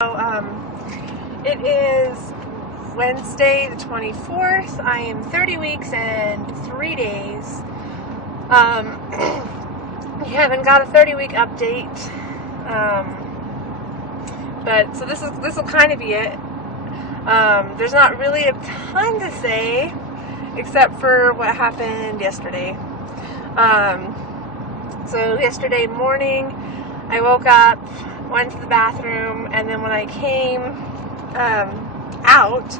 It is Wednesday the 24th. I am 30 weeks and 3 days. We haven't got a 30-week update. But so this will kind of be it. There's not really a ton to say except for what happened yesterday. So yesterday morning, I woke up, went to the bathroom, and then when I came out,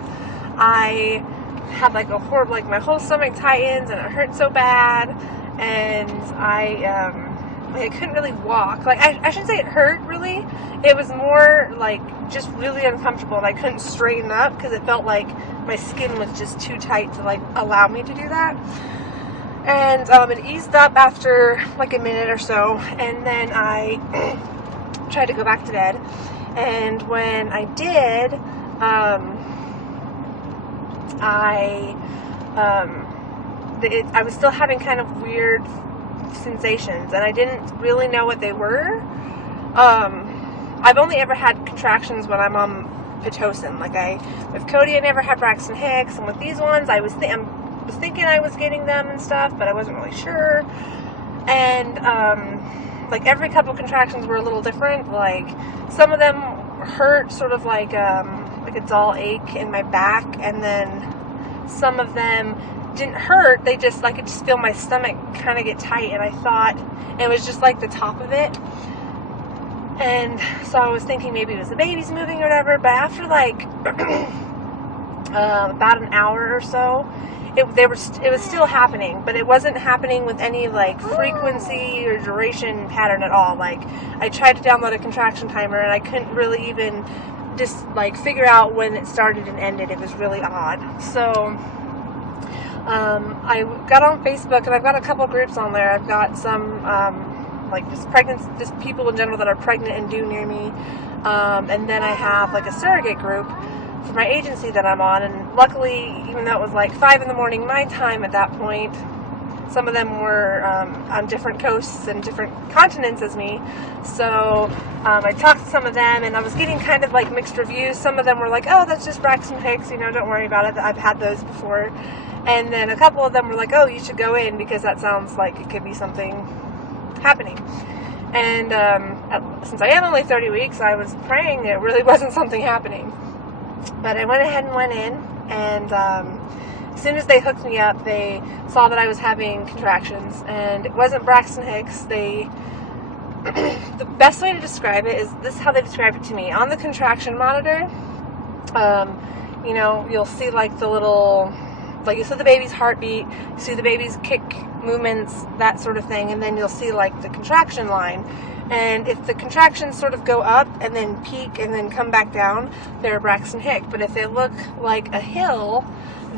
I had like a horrible, like my whole stomach tightens and it hurt so bad, and I couldn't really walk. Like I shouldn't say it hurt really. It was more like just really uncomfortable, and I couldn't straighten up because it felt like my skin was just too tight to like allow me to do that. And it eased up after like a minute or so, and then I tried to go back to bed. And when I did, I was still having kind of weird sensations, and I didn't really know what they were. I've only ever had contractions when I'm on Pitocin. Like with Cody, I never had Braxton Hicks, and with these ones, I was thinking I was getting them and stuff, but I wasn't really sure. And like every couple contractions were a little different. Like some of them hurt sort of like a dull ache in my back, and then some of them didn't hurt. They just, I could just feel my stomach kind of get tight, and I thought it was just like the top of it. And so I was thinking maybe it was the baby's moving or whatever, but after like about an hour or so, it was still happening, but it wasn't happening with any like frequency or duration pattern at all. Like I tried to download a contraction timer, and I couldn't really even just like figure out when it started and ended. It was really odd. So I got on Facebook, and I've got a couple groups on there. I've got some like just people in general that are pregnant and due near me, and then I have like a surrogate group for my agency that I'm on. And luckily, even though it was like 5 in the morning my time at that point, some of them were on different coasts and different continents as me. So I talked to some of them, and I was getting kind of like mixed reviews. Some of them were like, oh, that's just Braxton Hicks, don't worry about it, I've had those before. And then a couple of them were like, oh, you should go in because that sounds like it could be something happening. And since I am only 30 weeks, I was praying it really wasn't something happening. But I went ahead and went in, and as soon as they hooked me up, they saw that I was having contractions, and it wasn't Braxton Hicks. The best way to describe it is this is how they described it to me. On the contraction monitor, you'll see like the little, like you see the baby's heartbeat, you see the baby's kick movements, that sort of thing, and then you'll see like the contraction line. And if the contractions sort of go up and then peak and then come back down, they're a Braxton Hicks. But if they look like a hill,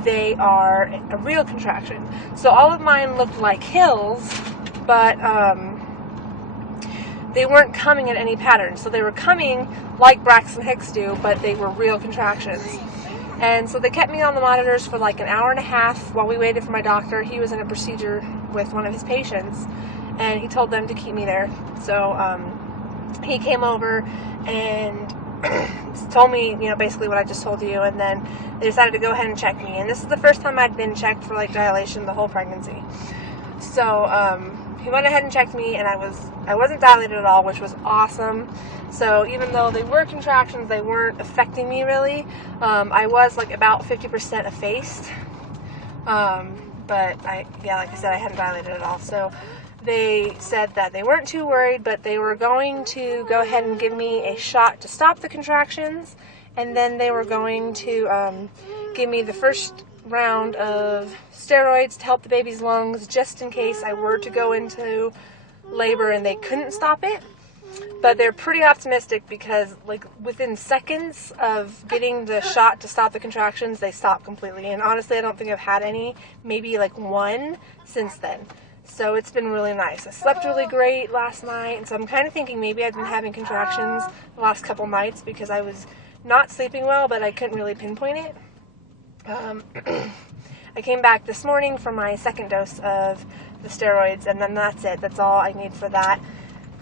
they are a real contraction. So all of mine looked like hills, but they weren't coming in any pattern. So they were coming like Braxton Hicks do, but they were real contractions. And so they kept me on the monitors for like an hour and a half while we waited for my doctor. He was in a procedure with one of his patients, and he told them to keep me there. So he came over and told me, basically what I just told you, and then they decided to go ahead and check me. And this is the first time I'd been checked for like dilation the whole pregnancy. So he went ahead and checked me, and I wasn't dilated at all, which was awesome. So even though they were contractions, they weren't affecting me really. I was like about 50% effaced. But like I said, I hadn't dilated at all. So they said that they weren't too worried, but they were going to go ahead and give me a shot to stop the contractions, and then they were going to give me the first round of steroids to help the baby's lungs, just in case I were to go into labor and they couldn't stop it. But they're pretty optimistic because like within seconds of getting the shot to stop the contractions, they stopped completely. And honestly, I don't think I've had any, maybe like one since then. So it's been really nice. I slept really great last night, and so I'm kind of thinking maybe I've been having contractions the last couple nights because I was not sleeping well, but I couldn't really pinpoint it. I came back this morning for my second dose of the steroids, and then that's it. That's all I need for that.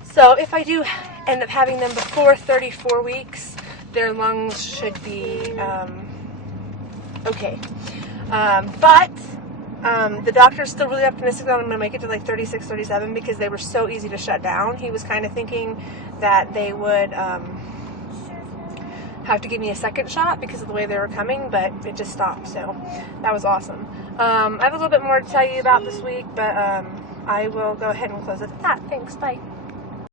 So if I do end up having them before 34 weeks, their lungs should be okay. But the doctor's still really optimistic that I'm going to make it to like 36, 37 because they were so easy to shut down. He was kind of thinking that they would have to give me a second shot because of the way they were coming, but it just stopped. So that was awesome. I have a little bit more to tell you about this week, but I will go ahead and close it at that. Thanks. Bye.